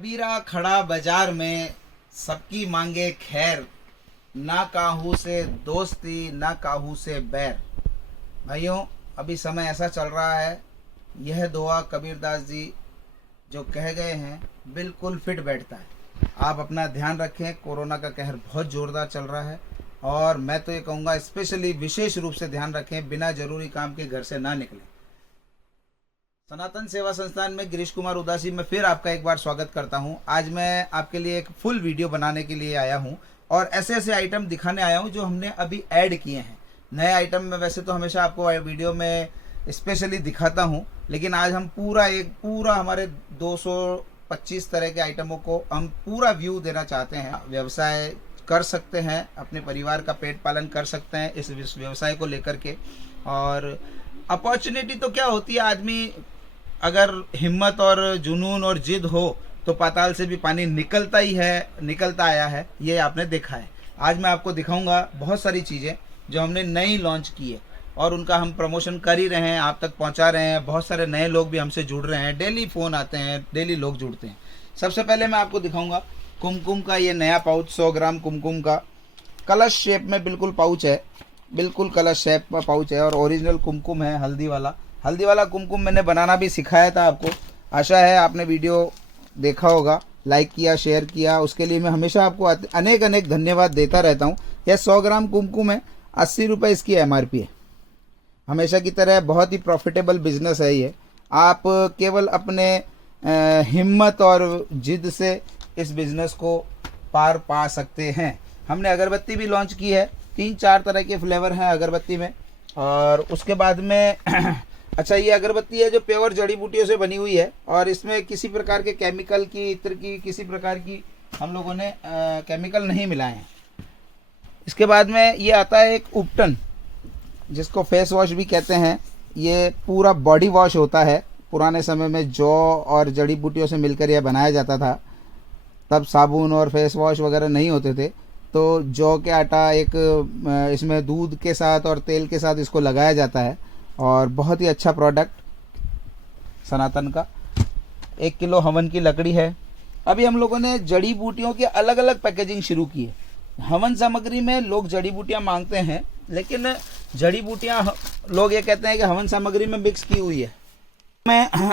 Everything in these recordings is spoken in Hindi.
कबीरा खड़ा बाजार में, सबकी मांगे खैर, ना काहू से दोस्ती ना काहू से बैर। भाइयों, अभी समय ऐसा चल रहा है, यह दुआ कबीरदास जी जो कह गए हैं बिल्कुल फिट बैठता है। आप अपना ध्यान रखें, कोरोना का कहर बहुत ज़ोरदार चल रहा है और मैं तो ये कहूँगा स्पेशली विशेष रूप से ध्यान रखें, बिना जरूरी काम के घर से ना निकलें। सनातन सेवा संस्थान में गिरीश कुमार उदासी में फिर आपका एक बार स्वागत करता हूं। आज मैं आपके लिए एक फुल वीडियो बनाने के लिए आया हूं और ऐसे ऐसे आइटम दिखाने आया हूं जो हमने अभी ऐड किए हैं। नए आइटम में वैसे तो हमेशा आपको वीडियो में स्पेशली दिखाता हूं, लेकिन आज हम पूरा हमारे 225 तरह के आइटमों को हम पूरा व्यू देना चाहते हैं। व्यवसाय कर सकते हैं, अपने परिवार का पेट पालन कर सकते हैं इस व्यवसाय को लेकर के। और अपॉर्चुनिटी तो क्या होती है, आदमी अगर हिम्मत और जुनून और जिद हो तो पाताल से भी पानी निकलता ही है, निकलता आया है, ये आपने देखा है। आज मैं आपको दिखाऊंगा बहुत सारी चीज़ें जो हमने नई लॉन्च की है और उनका हम प्रमोशन कर ही रहे हैं, आप तक पहुंचा रहे हैं। बहुत सारे नए लोग भी हमसे जुड़ रहे हैं, डेली फ़ोन आते हैं, डेली लोग जुड़ते हैं। सबसे पहले मैं आपको दिखाऊंगा कुमकुम का ये नया पाउच, 100 ग्राम कुमकुम का कलश शेप में बिल्कुल पाउच है, बिल्कुल कलश शेप का पाउच है और ओरिजिनल कुमकुम है। हल्दी वाला कुमकुम मैंने बनाना भी सिखाया था आपको, आशा है आपने वीडियो देखा होगा, लाइक किया, शेयर किया, उसके लिए मैं हमेशा आपको अनेक अनेक धन्यवाद देता रहता हूँ। यह 100 ग्राम कुमकुम है, 80 रुपये इसकी MRP है। हमेशा की तरह बहुत ही प्रॉफिटेबल बिजनेस है ये। आप केवल अपने हिम्मत और जिद से इस बिज़नेस को पार पा सकते हैं। हमने अगरबत्ती भी लॉन्च की है, 3-4 तरह के फ्लेवर हैं अगरबत्ती में। और उसके बाद में अच्छा, ये अगरबत्ती है जो प्योर जड़ी बूटियों से बनी हुई है और इसमें किसी प्रकार के केमिकल की, इत्र की, किसी प्रकार की हम लोगों ने केमिकल नहीं मिलाए हैं। इसके बाद में ये आता है एक उपटन, जिसको फेस वॉश भी कहते हैं। ये पूरा बॉडी वॉश होता है। पुराने समय में जौ और जड़ी बूटियों से मिलकर यह बनाया जाता था, तब साबुन और फेस वॉश वगैरह नहीं होते थे। तो जौ के आटा एक इसमें दूध के साथ और तेल के साथ इसको लगाया जाता है और बहुत ही अच्छा प्रोडक्ट सनातन का। 1 किलो हवन की लकड़ी है। अभी हम लोगों ने जड़ी बूटियों की अलग अलग पैकेजिंग शुरू की है। हवन सामग्री में लोग जड़ी बूटियाँ मांगते हैं, लेकिन जड़ी बूटियाँ लोग ये कहते हैं कि हवन सामग्री में मिक्स की हुई है।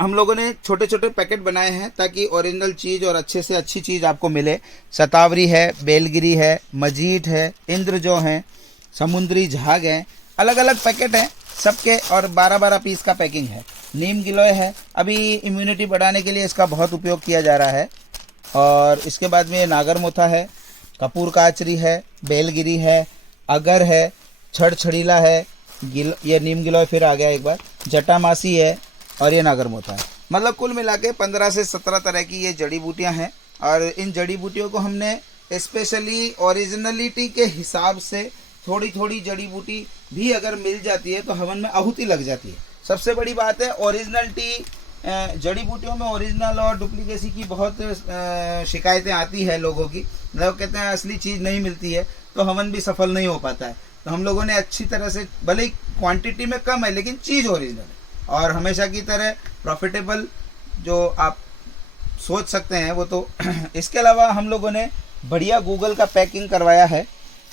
हम लोगों ने छोटे छोटे पैकेट बनाए हैं ताकि ओरिजिनल चीज़ और अच्छे से अच्छी चीज़ आपको मिले। शतावरी है, बेलगिरी है, मजीठ है, इंद्रजौ है, समुद्री झाग है, अलग अलग पैकेट हैं सबके और 12-12 पीस का पैकिंग है। नीम गिलोय है, अभी इम्यूनिटी बढ़ाने के लिए इसका बहुत उपयोग किया जा रहा है। और इसके बाद में ये नागरमोथा है, कपूर काचरी है, बेलगिरी है, अगर है, छड़ छड़ीला है, ये नीम गिलोय फिर आ गया एक बार, जटामासी है और ये नागरमोथा है। मतलब कुल मिला के 15 से 17 तरह की ये जड़ी बूटियाँ हैं। और इन जड़ी बूटियों को हमने स्पेशली ओरिजिनलिटी के हिसाब से थोड़ी थोड़ी जड़ी बूटी भी अगर मिल जाती है तो हवन में आहुति लग जाती है। सबसे बड़ी बात है ओरिजिनलिटी। जड़ी बूटियों में ओरिजिनल और डुप्लीकेसी की बहुत शिकायतें आती है लोगों की। लोग कहते हैं असली चीज़ नहीं मिलती है तो हवन भी सफल नहीं हो पाता है। तो हम लोगों ने अच्छी तरह से, भले क्वांटिटी में कम है लेकिन चीज़ ओरिजिनल है और हमेशा की तरह प्रॉफिटेबल जो आप सोच सकते हैं वो तो। इसके अलावा हम लोगों ने बढ़िया गूगल का पैकिंग करवाया है।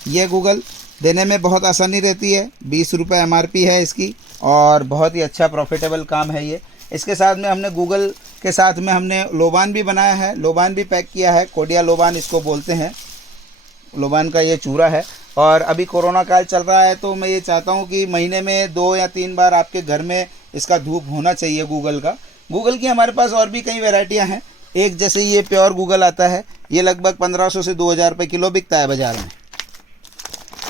ये गूगल देने में बहुत आसानी रहती है, 20 रुपये MRP है इसकी और बहुत ही अच्छा प्रॉफिटेबल काम है ये। इसके साथ में हमने गूगल के साथ में हमने लोबान भी बनाया है, लोबान भी पैक किया है। कोडिया लोबान इसको बोलते हैं, लोबान का ये चूरा है। और अभी कोरोना काल चल रहा है तो मैं ये चाहता हूँ कि महीने में 2 या 3 बार आपके घर में इसका धूप होना चाहिए गूगल का। गूगल की हमारे पास और भी कई वैरायटियाँ हैं। एक जैसे ये प्योर गूगल आता है, ये लगभग 1500 से 2000 रुपये किलो बिकता है बाज़ार में।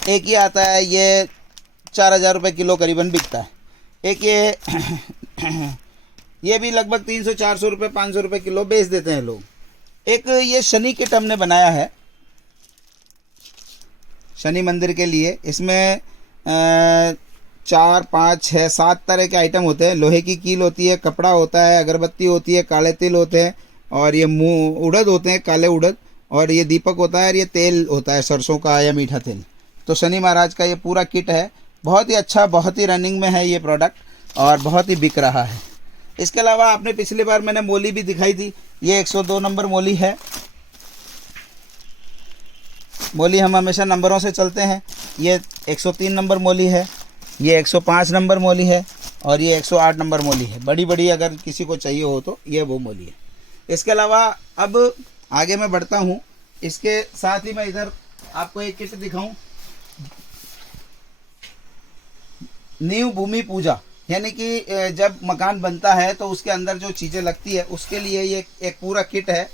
एक ये आता है, ये 4000 रुपये किलो करीबन बिकता है। एक ये भी लगभग 300-400 रुपये, 500 रुपये किलो बेच देते हैं लोग। एक ये शनि किट हमने बनाया है शनि मंदिर के लिए। इसमें 4, 5, 6, 7 तरह के आइटम होते हैं। लोहे की कील होती है, कपड़ा होता है, अगरबत्ती होती है, काले तिल होते हैं और ये उड़द होते हैं, काले उड़द, और ये दीपक होता है और ये तेल होता है सरसों का या मीठा तेल। तो शनि महाराज का ये पूरा किट है। बहुत ही अच्छा, बहुत ही रनिंग में है ये प्रोडक्ट और बहुत ही बिक रहा है। इसके अलावा आपने पिछली बार मैंने मोली भी दिखाई थी, ये 102 नंबर मोली है। मोली हम हमेशा नंबरों से चलते हैं। ये 103 नंबर मोली है, ये 105 नंबर मोली है और ये 108 नंबर मोली है। बड़ी बड़ी अगर किसी को चाहिए हो तो ये वो मोली है। इसके अलावा अब आगे मैं बढ़ता हूँ। इसके साथ ही मैं इधर आपको एक किट दिखाऊं, नींव भूमि पूजा, यानी कि जब मकान बनता है तो उसके अंदर जो चीज़ें लगती है उसके लिए ये एक पूरा किट है।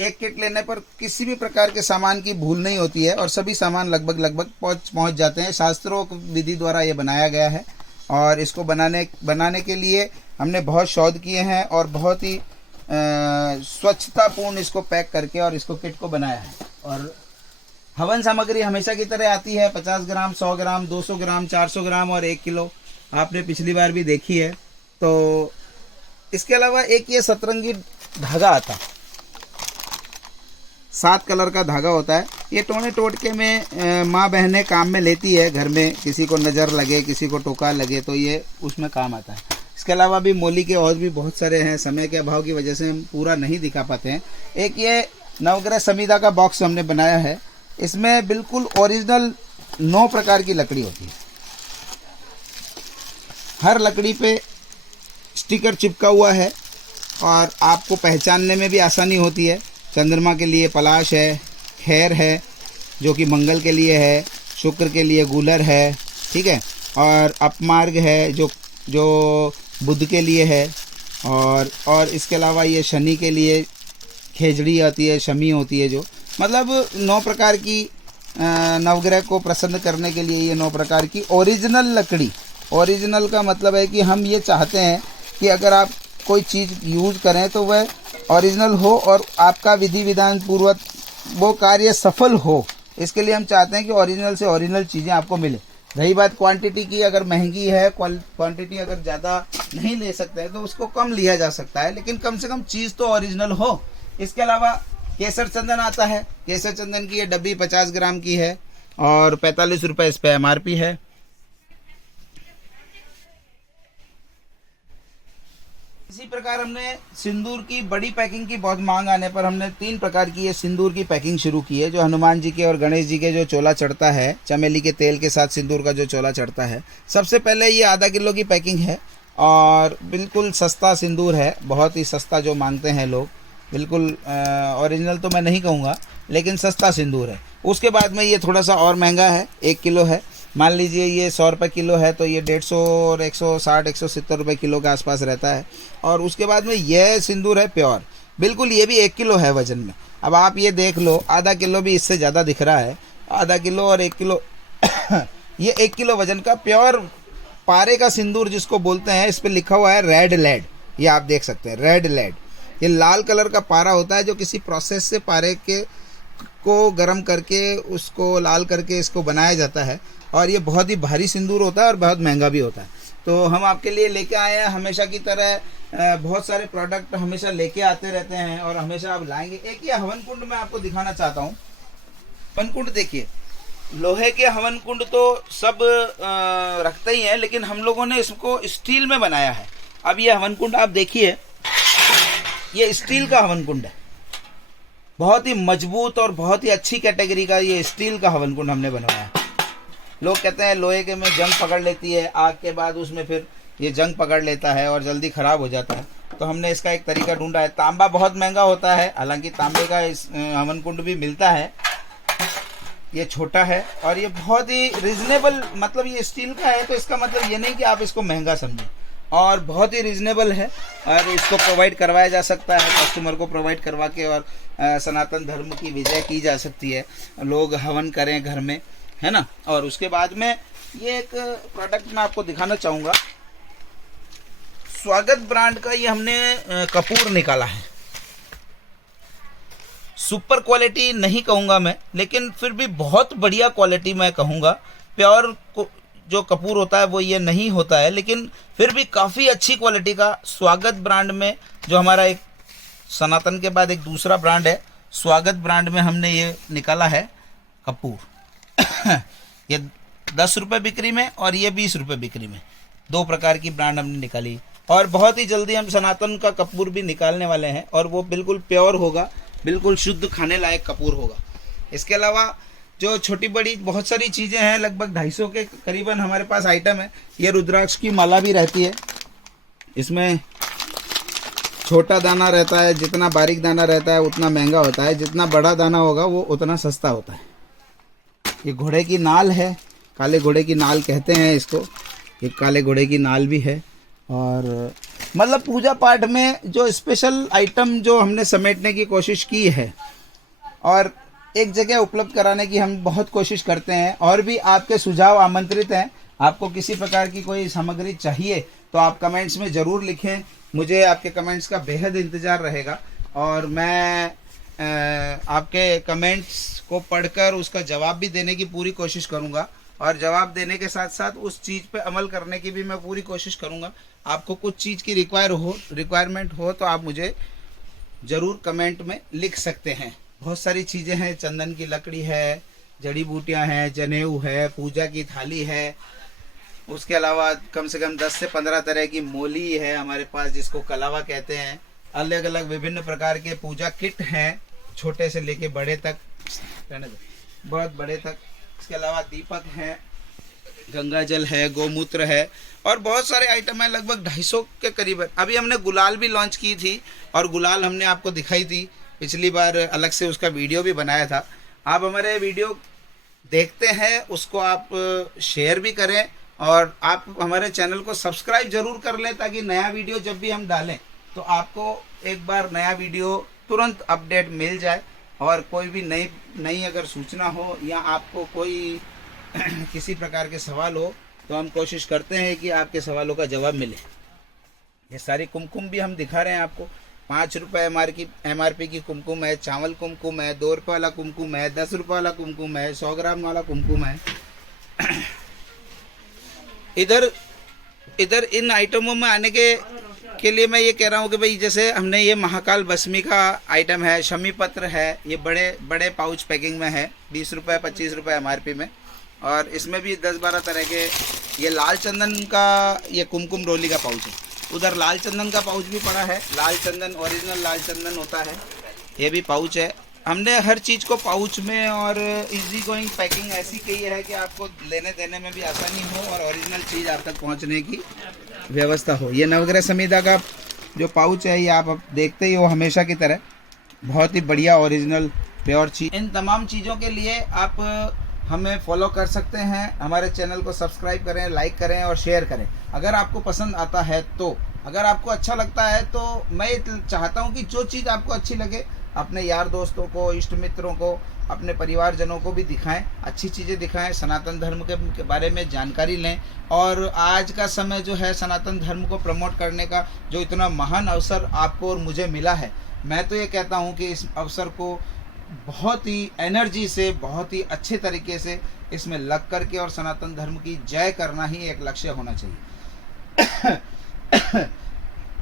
एक किट लेने पर किसी भी प्रकार के सामान की भूल नहीं होती है और सभी सामान लगभग पहुंच जाते हैं। शास्त्रों विधि द्वारा ये बनाया गया है और इसको बनाने के लिए हमने बहुत शोध किए हैं और बहुत ही स्वच्छतापूर्ण इसको पैक करके और इसको किट को बनाया है। और हवन सामग्री हमेशा की तरह आती है, 50 ग्राम, 100 ग्राम, 200 ग्राम, 400 ग्राम और 1 किलो। आपने पिछली बार भी देखी है। तो इसके अलावा एक ये सतरंगी धागा आता है, 7 कलर का धागा होता है। ये टोने टोटके में माँ बहनें काम में लेती है। घर में किसी को नज़र लगे, किसी को टोका लगे तो ये उसमें काम आता है। इसके अलावा भी मोली के और भी बहुत सारे हैं, समय के अभाव की वजह से हम पूरा नहीं दिखा पाते हैं। एक ये नवग्रह संहिता का बॉक्स हमने बनाया है। इसमें बिल्कुल ओरिजिनल 9 प्रकार की लकड़ी होती है। हर लकड़ी पे स्टिकर चिपका हुआ है और आपको पहचानने में भी आसानी होती है। चंद्रमा के लिए पलाश है, खैर है जो कि मंगल के लिए है, शुक्र के लिए गूलर है, ठीक है, और अपमार्ग है जो बुध के लिए है, और इसके अलावा ये शनि के लिए खेजड़ी आती है, शमी होती है, जो मतलब 9 प्रकार की नवग्रह को प्रसन्न करने के लिए ये 9 प्रकार की ओरिजिनल लकड़ी। ओरिजिनल का मतलब है कि हम ये चाहते हैं कि अगर आप कोई चीज़ यूज़ करें तो वह ओरिजिनल हो और आपका विधि विधान पूर्वक वो कार्य सफल हो। इसके लिए हम चाहते हैं कि ओरिजिनल से ओरिजिनल चीज़ें आपको मिले। रही बात क्वांटिटी की, अगर महंगी है, क्वांटिटी अगर ज़्यादा नहीं ले सकते हैं तो उसको कम लिया जा सकता है, लेकिन कम से कम चीज़ तो ओरिजिनल हो। इसके अलावा केसर चंदन आता है। केसर चंदन की ये डब्बी 50 ग्राम की है और 45 रुपये इस पर MRP है। इसी प्रकार हमने सिंदूर की बड़ी पैकिंग की बहुत मांग आने पर हमने 3 प्रकार की ये सिंदूर की पैकिंग शुरू की है। जो हनुमान जी के और गणेश जी के जो चोला चढ़ता है, चमेली के तेल के साथ सिंदूर का जो चोला चढ़ता है, सबसे पहले ये आधा किलो की पैकिंग है और बिल्कुल सस्ता सिंदूर है, बहुत ही सस्ता जो मांगते हैं लोग। बिल्कुल ओरिजिनल तो मैं नहीं कहूँगा, लेकिन सस्ता सिंदूर है। उसके बाद में ये थोड़ा सा और महंगा है, 1 किलो है। मान लीजिए ये 100 रुपये किलो है तो ये 150 और 160-170 रुपये किलो के आसपास रहता है। और उसके बाद में यह सिंदूर है प्योर, बिल्कुल ये भी 1 किलो है वज़न में। अब आप ये देख लो, आधा किलो भी इससे ज़्यादा दिख रहा है। आधा किलो और 1 किलो ये 1 किलो वज़न का प्योर पारे का सिंदूर जिसको बोलते हैं। इस पर लिखा हुआ है रेड लेड, ये आप देख सकते हैं, रेड लेड। ये लाल कलर का पारा होता है जो किसी प्रोसेस से पारे को गर्म करके उसको लाल करके इसको बनाया जाता है। और ये बहुत ही भारी सिंदूर होता है और बहुत महंगा भी होता है। तो हम आपके लिए लेके आए हैं, हमेशा की तरह बहुत सारे प्रोडक्ट हमेशा लेके आते रहते हैं और हमेशा आप लाएंगे। एक ये हवन कुंड मैं आपको दिखाना चाहता हूँ। हवन कुंड देखिए, लोहे के हवन कुंड तो सब रखते ही हैं, लेकिन हम लोगों ने इसको स्टील में बनाया है। अब ये हवन कुंड आप देखिए, ये स्टील का हवन कुंड है, बहुत ही मजबूत और बहुत ही अच्छी कैटेगरी का ये स्टील का हवन कुंड हमने बनवाया है। लोग कहते हैं लोहे के में जंग पकड़ लेती है, आग के बाद उसमें फिर ये जंग पकड़ लेता है और जल्दी ख़राब हो जाता है। तो हमने इसका एक तरीका ढूंढा है। तांबा बहुत महंगा होता है, हालांकि तांबे का इस हवन कुंड भी मिलता है। ये छोटा है और ये बहुत ही रिजनेबल, मतलब ये स्टील का है तो इसका मतलब ये नहीं कि आप इसको महंगा समझें, और बहुत ही रिजनेबल है और इसको प्रोवाइड करवाया जा सकता है, कस्टमर को प्रोवाइड करवा के, और सनातन धर्म की विजय की जा सकती है। लोग हवन करें घर में, है ना। और उसके बाद में ये एक प्रोडक्ट मैं आपको दिखाना चाहूँगा। स्वागत ब्रांड का ये हमने कपूर निकाला है। सुपर क्वालिटी नहीं कहूँगा मैं, लेकिन फिर भी बहुत बढ़िया क्वालिटी मैं कहूँगा। प्योर जो कपूर होता है वो ये नहीं होता है, लेकिन फिर भी काफ़ी अच्छी क्वालिटी का स्वागत ब्रांड में, जो हमारा एक सनातन के बाद एक दूसरा ब्रांड है, स्वागत ब्रांड में हमने ये निकाला है कपूर। ये 10 रुपये बिक्री में और ये 20 रुपये बिक्री में, 2 प्रकार की ब्रांड हमने निकाली। और बहुत ही जल्दी हम सनातन का कपूर भी निकालने वाले हैं और वो बिल्कुल प्योर होगा, बिल्कुल शुद्ध खाने लायक कपूर होगा। इसके अलावा जो छोटी बड़ी बहुत सारी चीज़ें हैं, लगभग 250 के करीबन हमारे पास आइटम है। ये रुद्राक्ष की माला भी रहती है, इसमें छोटा दाना रहता है, जितना बारीक दाना रहता है उतना महंगा होता है, जितना बड़ा दाना होगा वो उतना सस्ता होता है। ये घोड़े की नाल है, काले घोड़े की नाल कहते हैं इसको, ये काले घोड़े की नाल भी है। और मतलब पूजा पाठ में जो स्पेशल आइटम जो हमने समेटने की कोशिश की है और एक जगह उपलब्ध कराने की हम बहुत कोशिश करते हैं। और भी आपके सुझाव आमंत्रित हैं। आपको किसी प्रकार की कोई सामग्री चाहिए तो आप कमेंट्स में ज़रूर लिखें, मुझे आपके कमेंट्स का बेहद इंतज़ार रहेगा और मैं आपके कमेंट्स को पढ़कर उसका जवाब भी देने की पूरी कोशिश करूंगा और जवाब देने के साथ साथ उस चीज़ पे अमल करने की भी मैं पूरी कोशिश करूंगा। आपको कुछ चीज़ की रिक्वायरमेंट हो तो आप मुझे ज़रूर कमेंट में लिख सकते हैं। बहुत सारी चीज़ें हैं, चंदन की लकड़ी है, जड़ी बूटियां हैं, जनेऊ है, पूजा की थाली है, उसके अलावा कम से कम 10 से 15 तरह की मोली है हमारे पास, जिसको कलावा कहते हैं। अलग अलग विभिन्न प्रकार के पूजा किट हैं, छोटे से लेके बड़े तक, बहुत बड़े तक। इसके अलावा दीपक हैं, गंगा जल है, गोमूत्र है और बहुत सारे आइटम हैं, लगभग 250 के करीब। अभी हमने गुलाल भी लॉन्च की थी और गुलाल हमने आपको दिखाई थी पिछली बार, अलग से उसका वीडियो भी बनाया था। आप हमारे वीडियो देखते हैं, उसको आप शेयर भी करें और आप हमारे चैनल को सब्सक्राइब जरूर कर लें ताकि नया वीडियो जब भी हम डालें तो आपको एक बार नया वीडियो तुरंत अपडेट मिल जाए। और कोई भी नई अगर सूचना हो या आपको कोई किसी प्रकार के सवाल हो तो हम कोशिश करते हैं कि आपके सवालों का जवाब मिले। ये सारी कुमकुम भी हम दिखा रहे हैं आपको। 5 रुपये MRP की कुमकुम है, चावल कुमकुम है, 2 रुपये वाला कुमकुम है, 10 रुपये वाला कुमकुम है, 100 ग्राम वाला कुमकुम है। इधर इन आइटमों में आने के लिए मैं ये कह रहा हूँ कि भाई जैसे हमने ये महाकाल भस्मी का आइटम है, शमी पत्र है, ये बड़े पाउच पैकिंग में है, 20 रुपये 25 रुपये MRP में। और इसमें भी 10-12 तरह के, ये लाल चंदन का ये कुमकुम रोली का पाउच है। उधर लाल चंदन का पाउच भी पड़ा है, लाल चंदन ओरिजिनल लाल चंदन होता है, ये भी पाउच है। हमने हर चीज़ को पाउच में और इजी गोइंग पैकिंग ऐसी की है कि आपको लेने देने में भी आसानी हो और ओरिजिनल चीज़ आप तक पहुंचने की व्यवस्था हो। ये नवग्रह संहिता का जो पाउच है, ये आप देखते ही हो हमेशा की तरह, बहुत ही बढ़िया ओरिजिनल प्योर चीज़। इन तमाम चीज़ों के लिए आप हमें फॉलो कर सकते हैं, हमारे चैनल को सब्सक्राइब करें, लाइक करें और शेयर करें। अगर आपको पसंद आता है तो, अगर आपको अच्छा लगता है तो मैं चाहता हूं कि जो चीज़ आपको अच्छी लगे अपने यार दोस्तों को, इष्ट मित्रों को, अपने परिवारजनों को भी दिखाएं, अच्छी चीज़ें दिखाएं, सनातन धर्म के बारे में जानकारी लें। और आज का समय जो है सनातन धर्म को प्रमोट करने का जो इतना महान अवसर आपको और मुझे मिला है, मैं तो ये कहता हूँ कि इस अवसर को बहुत ही एनर्जी से, बहुत ही अच्छे तरीके से इसमें लग करके और सनातन धर्म की जय करना ही एक लक्ष्य होना चाहिए।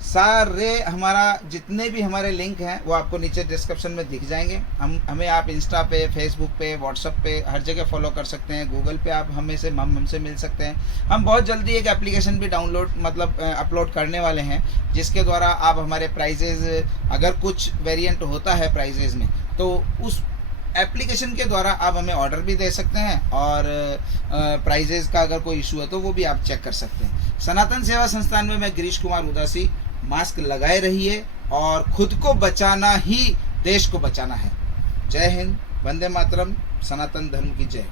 सारे हमारा जितने भी हमारे लिंक हैं वो आपको नीचे डिस्क्रिप्शन में दिख जाएंगे। हमें आप इंस्टा पे, फेसबुक पे, व्हाट्सएप पे हर जगह फॉलो कर सकते हैं। गूगल पे आप हमसे मिल सकते हैं। हम बहुत जल्दी एक एप्लीकेशन भी अपलोड करने वाले हैं, जिसके द्वारा आप हमारे प्राइजेज, अगर कुछ वेरिएंट होता है प्राइजेज में, तो उस एप्लीकेशन के द्वारा आप हमें ऑर्डर भी दे सकते हैं और प्राइजेज का अगर कोई इशू है तो वो भी आप चेक कर सकते हैं। सनातन सेवा संस्थान में मैं गिरीश कुमार उदासी। मास्क लगाए रहिए और खुद को बचाना ही देश को बचाना है। जय हिंद, वंदे मातरम, सनातन धर्म की जय।